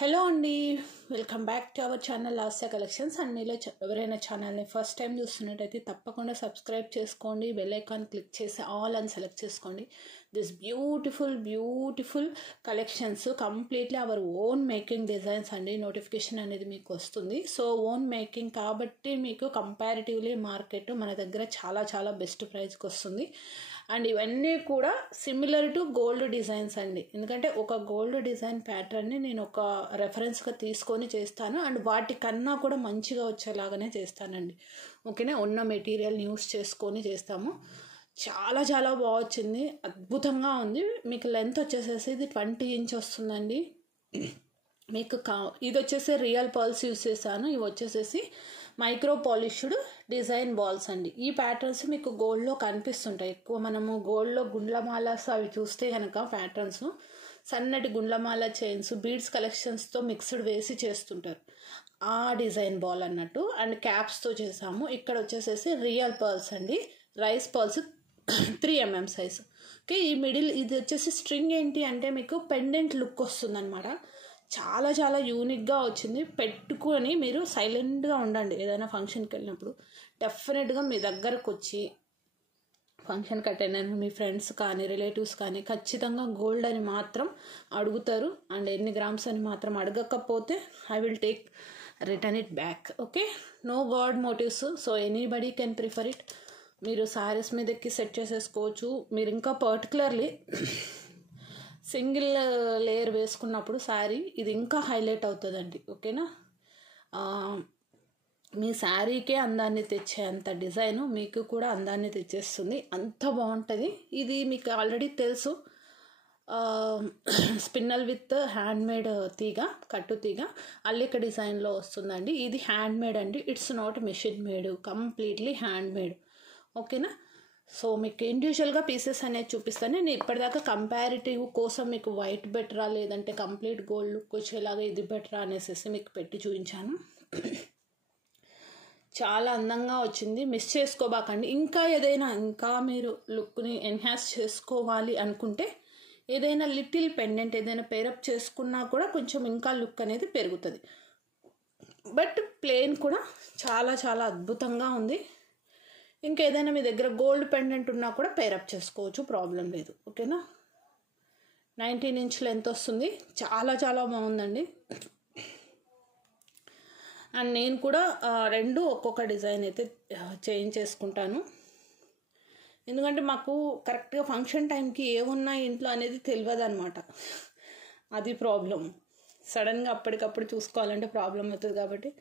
Hello అండి, welcome back to our channel Lasya collections. And మీలో ఎవరైనా ఛానల్ని ఫస్ట్ టైం చూస్తున్నట్టయితే తప్పకుండా సబ్స్క్రైబ్ చేసుకోండి, బెల్ ఐకాన్ క్లిక్ చేసి ఆల్ అని సెలెక్ట్ చేసుకోండి. This beautiful collections completely our own making designs అండి. నోటిఫికేషన్ అనేది మీకు వస్తుంది. సో ఓన్ మేకింగ్ కాబట్టి మీకు కంపారిటివ్లీ మార్కెట్ మన దగ్గర చాలా బెస్ట్ ప్రైస్కి వస్తుంది. అండ్ ఇవన్నీ కూడా సిమిలర్ టు గోల్డ్ డిజైన్స్ అండి. ఎందుకంటే ఒక గోల్డ్ డిజైన్ ప్యాటర్న్ని నేను ఒక రెఫరెన్స్గా తీసుకొని చేస్తాను అండ్ వాటికన్నా కూడా మంచిగా వచ్చేలాగానే చేస్తానండి. ఓకేనా, ఉన్న మెటీరియల్ యూస్ చేసుకొని చేస్తాము. చాలా బాగా వచ్చింది, అద్భుతంగా ఉంది. మీకు లెంత్ వచ్చేసేసి ఇది 20 ఇంచ్ వస్తుందండి. మీకు ఇది వచ్చేసి రియల్ పర్ల్స్ యూస్ చేశాను. ఇవి వచ్చేసేసి మైక్రో పాలిష్డ్ డిజైన్ బాల్స్ అండి. ఈ ప్యాటర్న్స్ మీకు గోల్డ్లో కనిపిస్తుంటాయి ఎక్కువ. మనము గోల్డ్లో గుండ్లమాలాస్ అవి చూస్తే కనుక ప్యాటర్న్స్ సన్నటి గుండ్లమాల చైన్స్ బీడ్స్ కలెక్షన్స్తో మిక్స్డ్ వేసి చేస్తుంటారు. ఆ డిజైన్ బాల్ అన్నట్టు. అండ్ క్యాప్స్తో చేసాము. ఇక్కడ వచ్చేసేసి రియల్ పర్ల్స్ అండి, rice pearls 3 mm size. Okay, ఈ మిడిల్ ఇది వచ్చేసి స్ట్రింగ్ ఏంటి అంటే మీకు పెండెంట్ లుక్ వస్తుంది అనమాట. చాలా యూనిక్గా వచ్చింది. పెట్టుకొని మీరు సైలెంట్గా ఉండండి. ఏదైనా ఫంక్షన్కి వెళ్ళినప్పుడు డెఫినెట్గా మీ దగ్గరకు వచ్చి ఫంక్షన్కి అటెండ్ అయిన మీ ఫ్రెండ్స్ కానీ రిలేటివ్స్ కానీ ఖచ్చితంగా గోల్డ్ అని మాత్రం అడుగుతారు. అండ్ ఎన్ని గ్రామ్స్ అని మాత్రం అడగకపోతే I will take return it back. Okay, no god motives. So anybody can prefer it. మీరు శారీస్ మీదకి సెట్ చేసేసుకోవచ్చు. మీరు ఇంకా పర్టికులర్లీ సింగిల్ లేయర్ వేసుకున్నప్పుడు శారీ ఇది ఇంకా హైలైట్ అవుతుందండి. ఓకేనా, మీ శారీకే అందాన్ని తెచ్చే అంత డిజైను మీకు కూడా అందాన్ని తెచ్చేస్తుంది. అంత బాగుంటుంది. ఇది మీకు ఆల్రెడీ తెలుసు, స్పిన్నల్ విత్ హ్యాండ్మేడ్ తీగ, కట్టు తీగ అల్లిక డిజైన్లో వస్తుందండి. ఇది హ్యాండ్మేడ్ అండి, it's not machine made, completely handmade. ఓకేనా, సో మీకు ఇండివిజువల్గా పీసెస్ అనేది చూపిస్తాను. నేను ఇప్పటిదాకా కంపారిటివ్ కోసం మీకు వైట్ బెటరా లేదంటే కంప్లీట్ గోల్డ్ లుక్ వచ్చేలాగా ఇది బెటరా అనేసి మీకు పెట్టి చూపించాను. చాలా అందంగా వచ్చింది, మిస్ చేసుకోబాకండి. ఇంకా మీరు లుక్ని ఎన్హాన్స్ చేసుకోవాలి అనుకుంటే ఏదైనా లిటిల్ పెండెంట్ ఏదైనా పేరప్ చేసుకున్నా కూడా కొంచెం ఇంకా లుక్ అనేది పెరుగుతుంది. బట్ ప్లెయిన్ కూడా చాలా అద్భుతంగా ఉంది. ఇంకేదైనా మీ దగ్గర గోల్డ్ పెండెంట్ ఉన్నా కూడా పేరప్ చేసుకోవచ్చు, ప్రాబ్లం లేదు. ఓకేనా, 19 ఇంచ్ లెంత్ వస్తుంది. చాలా బాగుందండి. అండ్ నేను కూడా 2 ఒక్కొక్క డిజైన్ అయితే చేంజ్ చేసుకుంటాను. ఎందుకంటే మాకు కరెక్ట్గా ఫంక్షన్ టైంకి ఏమున్నాయి ఇంట్లో అనేది తెలియదు అనమాట. అది ప్రాబ్లం. సడన్గా అప్పటికప్పుడు చూసుకోవాలంటే ప్రాబ్లం అవుతుంది. కాబట్టి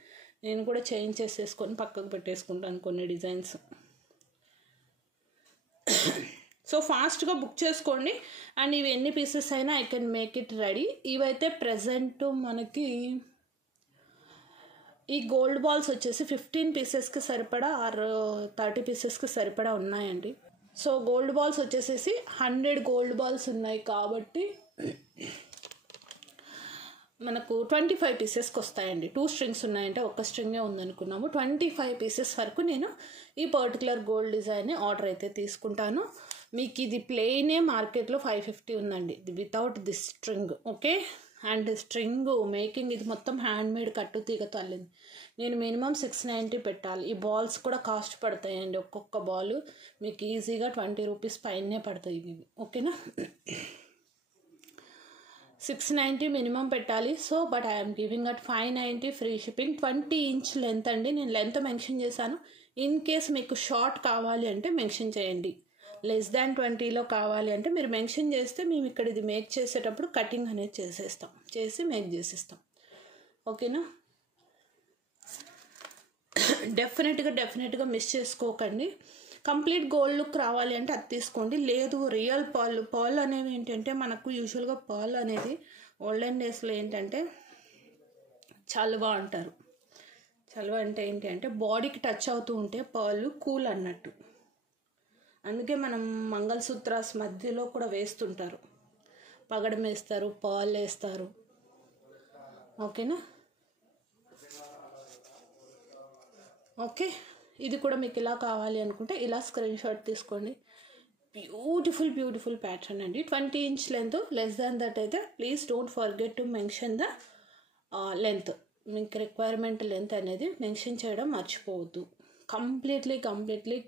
నేను కూడా చేంజ్ చేసేసుకొని పక్కకు పెట్టేసుకుంటాను కొన్ని డిజైన్స్. సో ఫాస్ట్గా బుక్ చేసుకోండి. అండ్ ఇవి ఎన్ని పీసెస్ అయినా I can make it ready. ఇవైతే ప్రజెంట్ మనకి ఈ గోల్డ్ బాల్స్ వచ్చేసి 15 పీసెస్కి సరిపడా ఆర్ 30 పీసెస్కి సరిపడా ఉన్నాయండి. సో గోల్డ్ బాల్స్ వచ్చేసేసి 100 గోల్డ్ బాల్స్ ఉన్నాయి కాబట్టి మనకు 25 పీసెస్కి వస్తాయండి. 2 స్ట్రింగ్స్ ఉన్నాయంటే ఒక స్ట్రింగే ఉందనుకున్నాము. 25 పీసెస్ వరకు నేను ఈ పర్టికులర్ గోల్డ్ డిజైన్ని ఆర్డర్ అయితే తీసుకుంటాను. మీకు ఇది ప్లెయినే మార్కెట్లో 550 ఉందండి, ఇది without this string. Okay, and string making ఇది మొత్తం హ్యాండ్మేడ్ కట్టు తీగతో అల్లింది. నేను మినిమం 690 పెట్టాలి. ఈ బాల్స్ కూడా కాస్ట్ పడతాయండి. ఒక్కొక్క బాల్ మీకు ఈజీగా 20 రూపీస్ పైనే పడతాయి ఇవి. ఓకేనా, 690 మినిమం పెట్టాలి. So but I'm giving at 590 free shipping. 20 inch length అండి. నేను లెంత్ మెన్షన్ చేశాను. ఇన్ కేస్ మీకు షార్ట్ కావాలి అంటే మెన్షన్ చేయండి. లెస్ దాన్ 20లో కావాలి అంటే మీరు మెన్షన్ చేస్తే మేము ఇక్కడ ఇది మేక్ చేసేటప్పుడు కటింగ్ అనేది చేసి మేక్ చేసిస్తాం. ఓకేనా, డెఫినెట్గా మిస్ చేసుకోకండి. కంప్లీట్ గోల్డ్ లుక్ రావాలి అంటే అది తీసుకోండి. లేదు రియల్ పర్ల్ అనేవి ఏంటంటే మనకు యూజువల్గా పర్ల్ అనేది ఓల్డెన్ డేస్లో ఏంటంటే చలువ అంటారు. చలువ అంటే ఏంటి అంటే బాడీకి టచ్ అవుతూ ఉంటే పర్ల్ కూల్ అన్నట్టు. అందుకే మనం మంగళసూత్రాస్ మధ్యలో కూడా వేస్తుంటారు. పగడం వేస్తారు, పర్ల్ వేస్తారు. ఓకేనా, ఓకే, ఇది కూడా మీకు ఇలా కావాలి అనుకుంటే ఇలా స్క్రీన్ షాట్ తీసుకోండి. బ్యూటిఫుల్ ప్యాటర్న్ అండి. 20 inch length. Less than that అయితే please don't forget to mention the length, మీకు రిక్వైర్మెంట్ లెంత్ అనేది మెన్షన్ చేయడం మర్చిపోవద్దు. కంప్లీట్లీ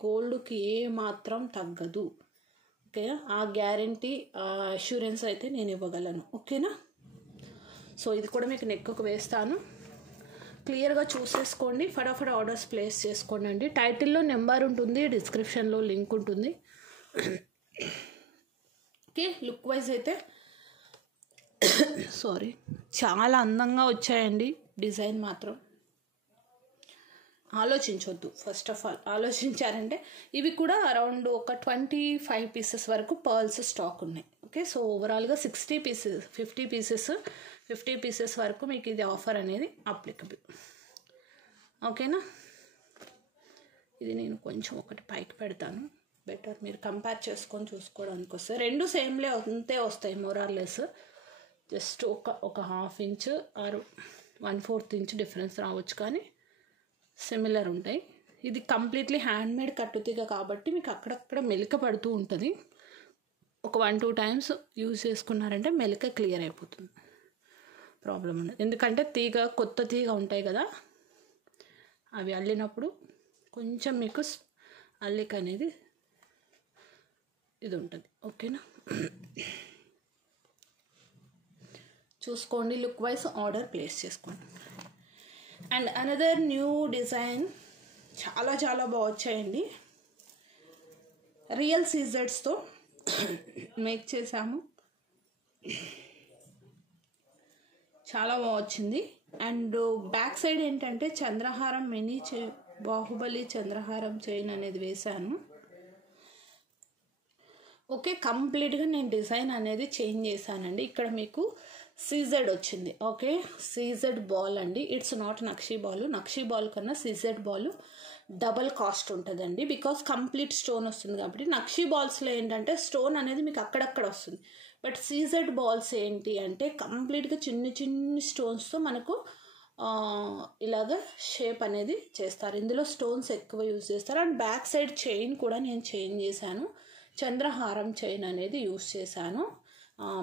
గోల్డ్కి ఏ మాత్రం తగ్గదు. ఓకేనా, ఆ గ్యారంటీ అష్యూరెన్స్ అయితే నేను ఇవ్వగలను. ఓకేనా, సో ఇది కూడా మీకు నెక్కు వేస్తాను, క్లియర్గా చూసేసుకోండి. ఫటాఫట్ ఆర్డర్స్ ప్లేస్ చేసుకోండి అండి. టైటిల్లో నెంబర్ ఉంటుంది, డిస్క్రిప్షన్లో లింక్ ఉంటుంది. ఓకే, లుక్ వైజ్ అయితే చాలా అందంగా వచ్చాయండి. డిజైన్ మాత్రం ఆలోచించవద్దు. ఫస్ట్ ఆఫ్ ఆల్ ఆలోచించారంటే ఇవి కూడా అరౌండ్ ఒక 25 పీసెస్ వరకు పర్ల్స్ స్టాక్ ఉన్నాయి. ఓకే, సో ఓవరాల్గా 50 పీసెస్ వరకు మీకు ఇది ఆఫర్ అనేది అప్లికబుల్. ఓకేనా, ఇది నేను కొంచెం ఒకటి పైకి పెడతాను, బెటర్ మీరు కంపేర్ చేసుకొని చూసుకోవడానికి వస్తాయి. రెండు సేమ్లే అంతే వస్తాయి మోరార్లెస్, జస్ట్ ఒక ½ ఇంచ్ ఆర్ 1/4 ఇంచ్ డిఫరెన్స్ రావచ్చు, కానీ సిమిలర్ ఉంటాయి. ఇది కంప్లీట్లీ హ్యాండ్మేడ్ కట్టుతీగ కాబట్టి మీకు అక్కడక్కడ మెలిక పడుతూ ఉంటుంది. ఒక 1-2 టైమ్స్ యూజ్ చేసుకున్నారంటే మెలిక క్లియర్ అయిపోతుంది, ప్రాబ్లం ఉండదు. ఎందుకంటే కొత్త తీగ ఉంటాయి కదా, అవి అల్లినప్పుడు కొంచెం మీకు అల్లిక అనేది ఇది ఉంటుంది. ఓకేనా, చూసుకోండి, లుక్ వైజ్ ఆర్డర్ ప్లేస్ చేసుకోండి. అండ్ అనదర్ న్యూ డిజైన్ చాలా బాగా వచ్చాయండి. రియల్ సీజర్స్తో మేక్ చేసాము, చాలా బాగా వచ్చింది. అండ్ బ్యాక్ సైడ్ ఏంటంటే చంద్రహారం మినీ బాహుబలి చంద్రహారం చైన్ అనేది వేశాను. ఓకే, కంప్లీట్గా నేను డిజైన్ అనేది చేంజ్ చేశానండి. ఇక్కడ మీకు సీజెడ్ వచ్చింది. ఓకే, సీజెడ్ బాల్ అండి, it's not nakshi ball. Nakshi ball కన్నా సీజెడ్ బాల్ డబల్ కాస్ట్ ఉంటుందండి, బికాస్ కంప్లీట్ స్టోన్ వస్తుంది కాబట్టి. నక్షీ బాల్స్లో ఏంటంటే స్టోన్ అనేది మీకు అక్కడక్కడ వస్తుంది, బట్ సీజెడ్ బాల్స్ ఏంటి అంటే కంప్లీట్గా చిన్ని స్టోన్స్తో మనకు ఇలాగ షేప్ అనేది చేస్తారు. ఇందులో స్టోన్స్ ఎక్కువ యూజ్ చేస్తారు. అండ్ బ్యాక్ సైడ్ చైన్ కూడా నేను చేంజ్ చేశాను, చంద్రహారం చైన్ అనేది యూజ్ చేశాను.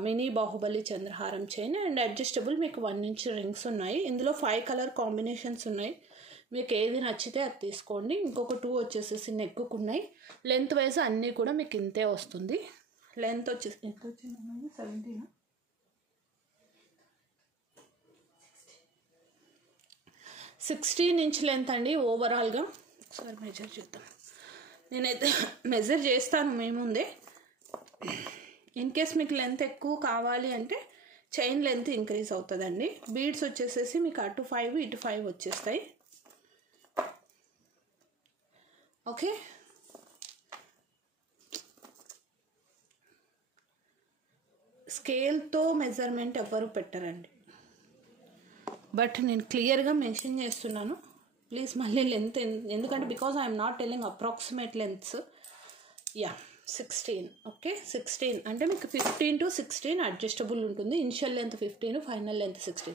మినీ బాహుబలి చంద్రహారం చైన్ అండ్ అడ్జస్టబుల్. మీకు 1 ఇంచ్ రింగ్స్ ఉన్నాయి. ఇందులో 5 కలర్ కాంబినేషన్స్ ఉన్నాయి, మీకు ఏది నచ్చితే అది తీసుకోండి. ఇంకొక 2 వచ్చేసేసి నెక్కున్నాయి. లెంత్ వైజ్ అన్నీ కూడా మీకు ఇంతే వస్తుంది. లెంత్ వచ్చేసి ఎంత వచ్చింది, 16 ఇంచ్ లెంత్ అండి ఓవరాల్గా. ఒకసారి మెజర్ చేద్దాం, నేనైతే మెజర్ చేస్తాను మీ ముందే. ఇన్ కేస్ మీకు లెంత్ ఎక్కువ కావాలి అంటే చైన్ లెంత్ ఇంక్రీజ్ అవుతుందండి. బీడ్స్ వచ్చేసేసి మీకు అటు 5 ఇటు 5 వచ్చేస్తాయి. ఓకే, స్కేల్తో మెజర్మెంట్ ఎవరు పెట్టరండి, బట్ నేను క్లియర్గా మెన్షన్ చేస్తున్నాను. ప్లీజ్ మళ్ళీ లెంత్, ఎందుకంటే because I'm not telling approximate lengths. 16. Okay, 16 అంటే మీకు 15 to 16 అడ్జస్టబుల్ ఉంటుంది. Initial length 15, final length 16.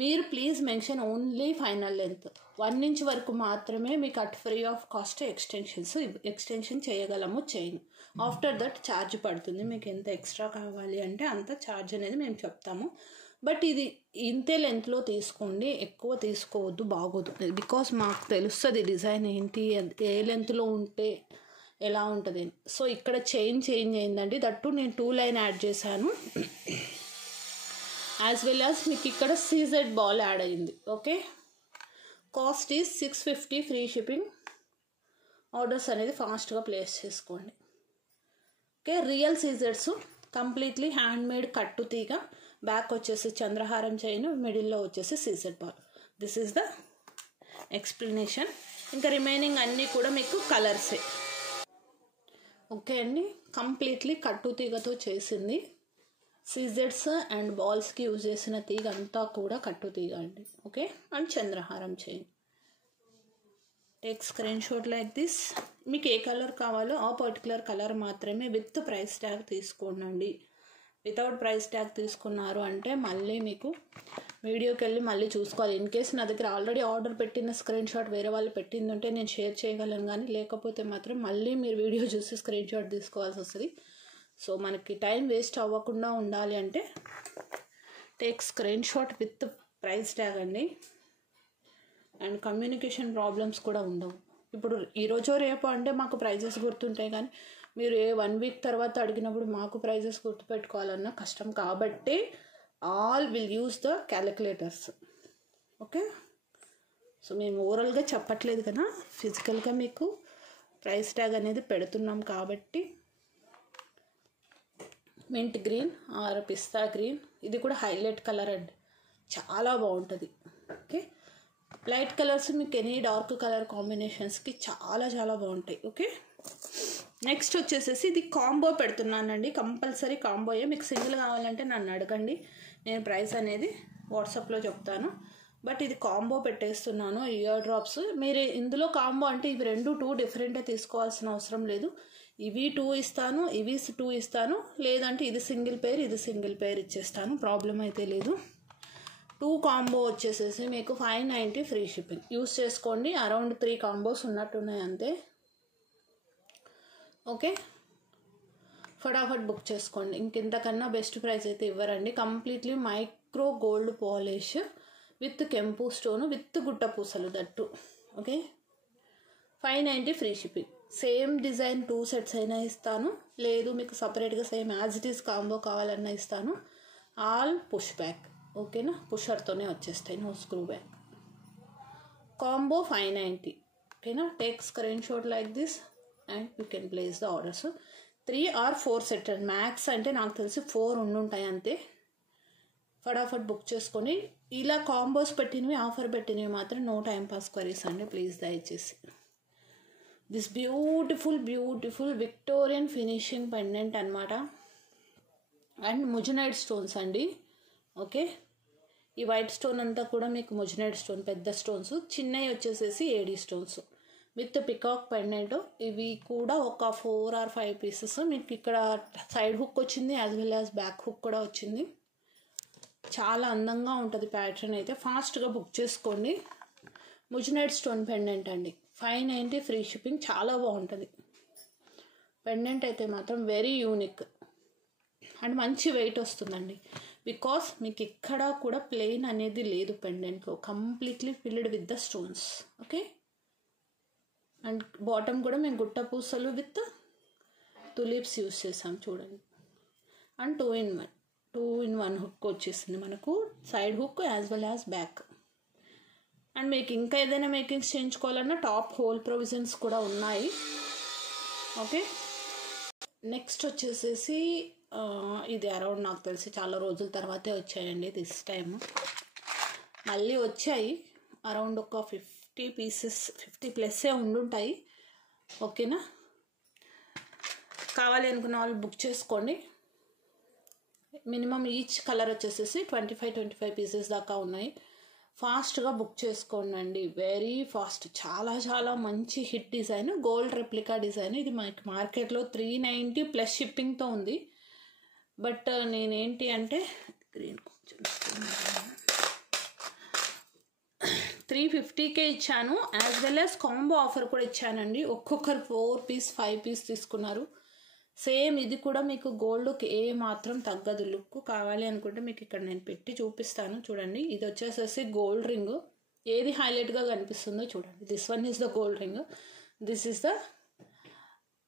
మీరు please mention only final length. 1 inch వరకు మాత్రమే మీకు at free of cost extension చేయగలము చైన్. ఆఫ్టర్ దట్ ఛార్జ్ పడుతుంది. మీకు ఎంత ఎక్స్ట్రా కావాలి అంటే అంత ఛార్జ్ అనేది మేము చెప్తాము. బట్ ఇది ఇంతే లెంత్లో తీసుకోండి, ఎక్కువ తీసుకోవద్దు, బాగోదు. బికాస్ మాకు తెలుస్తుంది డిజైన్ ఏంటి, ఏ లెంత్లో ఉంటే ఎలా ఉంటుంది. సో ఇక్కడ చేంజ్ అయిందండి. దట్టు నేను 2 లైన్ యాడ్ చేశాను, యాజ్ వెల్ యాజ్ మీకు ఇక్కడ సీజెడ్ బాల్ యాడ్ అయింది. Okay, cost is 650 free shipping. Orders అనేది ఫాస్ట్గా ప్లేస్ చేసుకోండి. Okay, real scissors completely handmade కట్టు తీగ, బ్యాక్ వచ్చేసి చంద్రహారం చైన్, మిడిల్లో వచ్చేసి CZ ball. This is the explanation. ఇంకా రిమైనింగ్ అన్నీ కూడా మీకు కలర్సే. ఓకే అండి, కంప్లీట్లీ కట్టు తీగతో చేసింది. సీజెడ్స్ అండ్ బాల్స్కి యూజ్ చేసిన తీగ అంతా కూడా కట్టు తీగ అండి. ఓకే, అండ్ చంద్రహారం chain. Take screen shot like this. మీకు ఏ కలర్ కావాలో ఆ పర్టికులర్ కలర్ మాత్రమే విత్ ప్రైస్ ట్యాగ్ తీసుకోండి. వితౌట్ ప్రైస్ ట్యాగ్ తీసుకున్నారు అంటే మళ్ళీ మీకు వీడియోకి వెళ్ళి మళ్ళీ చూసుకోవాలి. ఇన్ కేస్ నా దగ్గర ఆల్రెడీ ఆర్డర్ పెట్టిన స్క్రీన్ షాట్ వేరే వాళ్ళు పెట్టిందంటే నేను షేర్ చేయగలను, కానీ లేకపోతే మాత్రం మళ్ళీ మీరు వీడియో చూసి స్క్రీన్ షాట్ తీసుకోవాల్సి వస్తుంది. సో మనకి టైం వేస్ట్ అవ్వకుండా ఉండాలి అంటే take screen shot with price tag అండి. అండ్ కమ్యూనికేషన్ ప్రాబ్లమ్స్ కూడా ఉండవు. ఇప్పుడు ఈరోజో రేపు అంటే మాకు ప్రైజెస్ గుర్తుంటాయి, కానీ మీరు 1 వీక్ తర్వాత అడిగినప్పుడు మాకు ప్రైజెస్ గుర్తుపెట్టుకోవాలన్నా కష్టం. కాబట్టి all will use the calculators. Okay, so మేము ఓవరాల్గా చెప్పట్లేదు కదా, ఫిజికల్గా మీకు ప్రైస్ ట్యాగ్ అనేది పెడుతున్నాం. కాబట్టి mint green are pista green, ఇది కూడా హైలైట్ కలర్ అండి, చాలా బాగుంటుంది. ఓకే, లైట్ కలర్స్ మీకు ఎనీ డార్క్ కలర్ కాంబినేషన్స్కి చాలా చాలా బాగుంటాయి. ఓకే, నెక్స్ట్ వచ్చేసేసి ఇది కాంబో పెడుతున్నానండి, కంపల్సరీ కాంబోయే. మీకు సింగిల్ కావాలంటే నన్ను అడగండి, నేను ప్రైస్ అనేది వాట్సాప్లో చెప్తాను. బట్ ఇది కాంబో పెట్టేస్తున్నాను, ఇయర్ డ్రాప్స్. మీరు ఇందులో కాంబో అంటే ఇవి 2 డిఫరెంటే తీసుకోవాల్సిన అవసరం లేదు. ఇవి 2 ఇస్తాను, ఇవి 2 ఇస్తాను, లేదంటే ఇది సింగిల్ పేర్ ఇది సింగిల్ పేర్ ఇచ్చేస్తాను, ప్రాబ్లం అయితే లేదు. 2 కాంబో వచ్చేసేసి మీకు 590 ఫ్రీ షిప్పింగ్. యూస్ చేసుకోండి, అరౌండ్ 3 కాంబోస్ ఉన్నట్టున్నాయి అంతే. ఓకే, ఫటాఫట్ బుక్ చేసుకోండి, ఇంకెంతకన్నా బెస్ట్ ప్రైస్ అయితే ఇవ్వరండి. Completely micro gold polish with కెంపు స్టోన్ విత్ గుట్ట పూసలు దట్టు. Okay, 590 free shipping. Same design 2 sets అయినా ఇస్తాను, లేదు మీకు సపరేట్గా same as it is combo కావాలన్నా ఇస్తాను. All push back. ఓకేనా, పుషర్తోనే వచ్చేస్తాయి, నో స్క్రూ బ్యాక్. కాంబో 590. ఓకేనా, take screen shot like this and you can place the orders. 3 or 4 set అండి, మ్యాక్స్ అంటే నాకు తెలిసి 4 ఉండుంటాయి అంతే. ఫటాఫట్ బుక్ చేసుకొని, ఇలా కాంబోస్ పెట్టినవి ఆఫర్ పెట్టినవి మాత్రం నో టైం పాస్ క్వరీస్ అండి, ప్లీజ్ దయచేసి. This beautiful Victorian finishing pendant అనమాట, అండ్ ముజనైడ్ స్టోన్స్ అండి. ఓకే, ఈ వైట్ స్టోన్ అంతా కూడా మీకు ముజనైడ్ స్టోన్, పెద్ద స్టోన్స్, చిన్నవి వచ్చేసేసి AD stones with peacock pendant. ఇవి కూడా ఒక 4 or 5 పీసెస్. మీకు ఇక్కడ సైడ్ హుక్ వచ్చింది, as well as back hook కూడా వచ్చింది. చాలా అందంగా ఉంటుంది ప్యాటర్న్ అయితే, ఫాస్ట్గా బుక్ చేసుకోండి. ముజనైడ్ స్టోన్ పెండెంట్ అండి, 590 ఫ్రీ షిప్పింగ్. చాలా బాగుంటుంది పెండెంట్ అయితే మాత్రం, వెరీ యూనిక్ అండ్ మంచి వెయిట్ వస్తుందండి. బికాస్ మీకు ఎక్కడా కూడా ప్లెయిన్ అనేది లేదు పెండెంట్లో, completely filled with the stones. Okay, and bottom కూడా మేము గుట్ట పూసలు విత్ తులిప్స్ యూస్ చేసాం చూడండి. అండ్ 2 in 1 హుక్ వచ్చేసింది మనకు, side hook as well as back. And మీకు ఇంకా ఏదైనా మేకింగ్స్ చేయించుకోవాలన్నా టాప్ హోల్ ప్రొవిజన్స్ కూడా ఉన్నాయి. ఓకే, నెక్స్ట్ వచ్చేసేసి ఇది అరౌండ్ నాకు తెలిసి చాలా రోజుల తర్వాతే వచ్చాయండి దిస్ టైమ్. మళ్ళీ వచ్చాయి అరౌండ్ ఒక 50 పీసెస్, 50+ ఉండుంటాయి. ఓకేనా, కావాలి అనుకున్న వాళ్ళు బుక్ చేసుకోండి. మినిమం ఈచ్ కలర్ వచ్చేసేసి 25 పీసెస్ దాకా ఉన్నాయి. ఫాస్ట్గా బుక్ చేసుకోండి, వెరీ ఫాస్ట్. చాలా చాలా మంచి hit design, gold replica design. ఇది మనకి మార్కెట్లో 390 ప్లస్ షిప్పింగ్తో ఉంది. బట్ నేనేంటి అంటే గ్రీన్ కొంచెం 350కే ఇచ్చాను, as well as combo offer కూడా ఇచ్చానండి. ఒక్కొక్కరు 4 పీస్ 5 పీస్ తీసుకున్నారు. సేమ్ ఇది కూడా మీకు గోల్డ్కి ఏ మాత్రం తగ్గదు లుక్. కావాలి అనుకుంటే మీకు ఇక్కడ నేను పెట్టి చూపిస్తాను చూడండి. ఇది వచ్చేసేసి గోల్డ్ రింగ్, ఏది హైలైట్గా కనిపిస్తుందో చూడండి. This one is the gold ring, this is the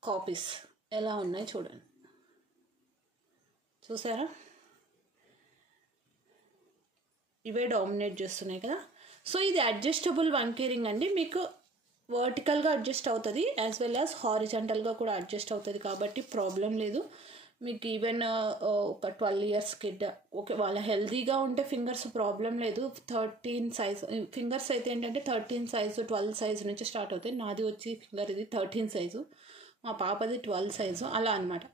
copies. ఎలా ఉన్నాయి చూడండి, చూసారా? ఇవే డామినేట్ చేస్తున్నాయి కదా. సో ఇది అడ్జస్టబుల్ వంకీ రింగ్ అండి, మీకు వర్టికల్గా అడ్జస్ట్ అవుతుంది, యాజ్ వెల్ యాజ్ హారిజంటల్గా కూడా అడ్జస్ట్ అవుతుంది. కాబట్టి ప్రాబ్లం లేదు మీకు. ఈవెన్ ఒక 12 years కిడ్, ఓకే, వాళ్ళ హెల్తీగా ఉంటే ఫింగర్స్ ప్రాబ్లం లేదు. 13 సైజ్ ఫింగర్స్ అయితే ఏంటంటే 13 సైజు 12 సైజు నుంచి స్టార్ట్ అవుతాయి. నాది వచ్చి ఫింగర్ ఇది 13 సైజు, మా పాపది 12 సైజు, అలా అనమాట.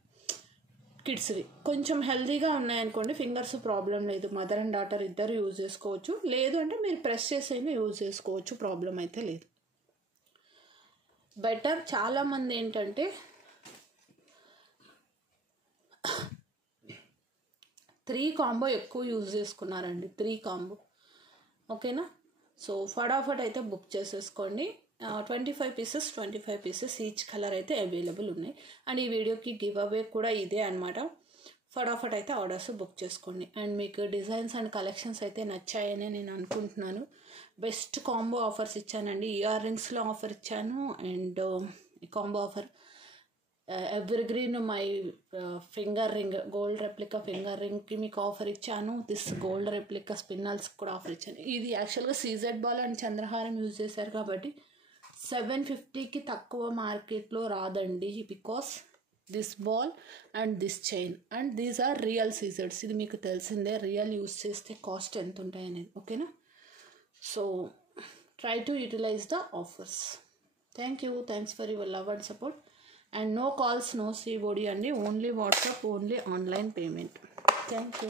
కిడ్స్వి కొంచెం హెల్తీగా ఉన్నాయనుకోండి ఫింగర్స్ ప్రాబ్లం లేదు. మదర్ అండ్ డాటర్ ఇద్దరు యూజ్ చేసుకోవచ్చు, లేదు అంటే మీరు ప్రెస్ చేసైనా యూజ్ చేసుకోవచ్చు, ప్రాబ్లం అయితే లేదు. బెటర్. చాలామంది ఏంటంటే 3 కాంబో ఎక్కువ యూజ్ చేసుకున్నారండి, 3 కాంబో. ఓకేనా, సో ఫటాఫట్ అయితే బుక్ చేసేసుకోండి. 25 పీసెస్ ఈచ్ కలర్ అయితే అవైలబుల్ ఉన్నాయి. అండ్ ఈ వీడియోకి గివ్ అవే కూడా ఇదే అనమాట. ఫటాఫట్ అయితే ఆర్డర్స్ బుక్ చేసుకోండి. అండ్ మీకు డిజైన్స్ అండ్ కలెక్షన్స్ అయితే నచ్చాయని నేను అనుకుంటున్నాను. బెస్ట్ కాంబో ఆఫర్స్ ఇచ్చానండి. ఇయర్ రింగ్స్లో ఆఫర్ ఇచ్చాను. And combo offer evergreen my finger ring gold replica finger రింగ్కి మీకు ఆఫర్ ఇచ్చాను. దిస్ గోల్డ్ రెప్లికా స్పిన్నల్స్కి కూడా ఆఫర్ ఇచ్చాను. ఇది యాక్చువల్గా సీజెడ్ బాల్ అండ్ చంద్రహారం యూజ్ చేశారు కాబట్టి 750కి తక్కువ మార్కెట్లో రాదండి. Because this ball and this chain and these are real సీజెడ్స్. ఇది మీకు తెలిసిందే, రియల్ యూజ్ చేస్తే కాస్ట్ ఎంత ఉంటాయి అనేది. ఓకేనా? So try to utilize the offers. Thanks for your love and support. And no calls, no COD, and only WhatsApp, only online payment. Thank you.